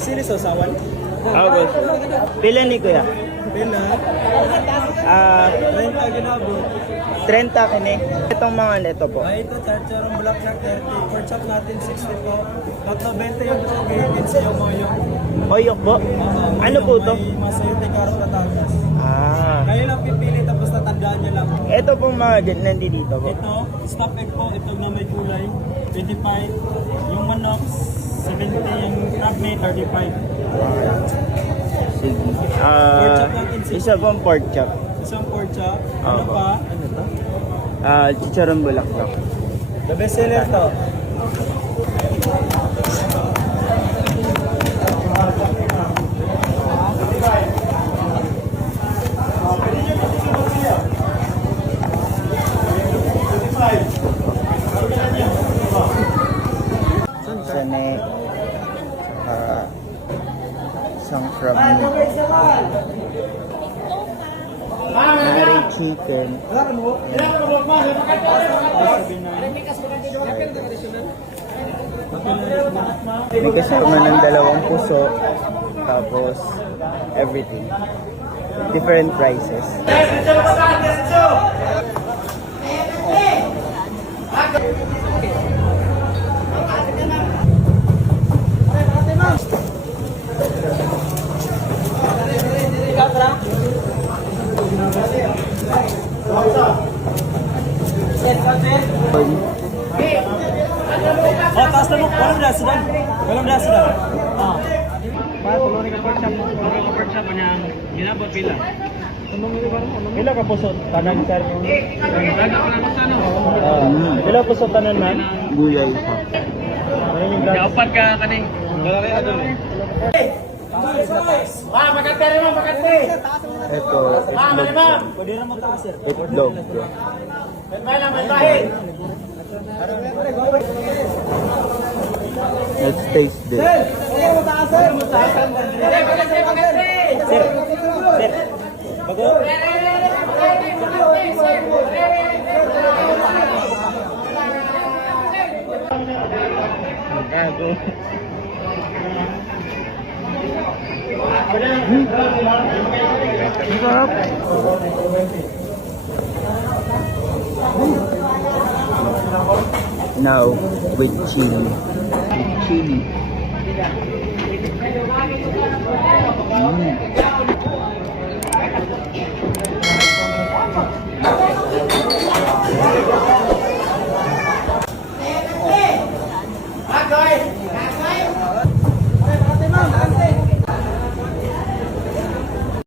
Sili sa usawan? boss. Pila ni kuya? Pila. 30 ginabo. 30 kini. Itong mga nito po. Ito, charcharon black na 30. Per chop natin 60 po. Pag 90 yung pogi, 15 yung moyong. Oyok po? Ano po to? May masayot ay karong natagas. Kayo lang pipili tapos tatandaan nyo lang. Ito pong mga nandito po. Ito, stop egg po. Ito na may kulay. 25. Yung manok, 70. Yung crab may 35. Sige. Isa pong pork chop. Isang pork chop. Ano Opo. pa? Ano to? Chicharon bulaklak. The best seller to. Sane. Isang crab meat. Nari chicken. May kasama ng dalawang puso. Tapos, everything. Different prices. Oh, taas na mo. Walang blasa dan. Walang blasa dan. Pa, tulungan ka pork chop. Tulungan ka pork chop. Kanyang ginabot pila. Pila ka puso? Tanan, sir. Pila puso tanan, ma'am? Gulay pa. Kaupat ka kaning. Galari ato eh. Ito, itlog siya. Pwede na mo taas, sir. Itlog. Let's taste this. Bago. Gago. Sarap. Now, with chili. With chili.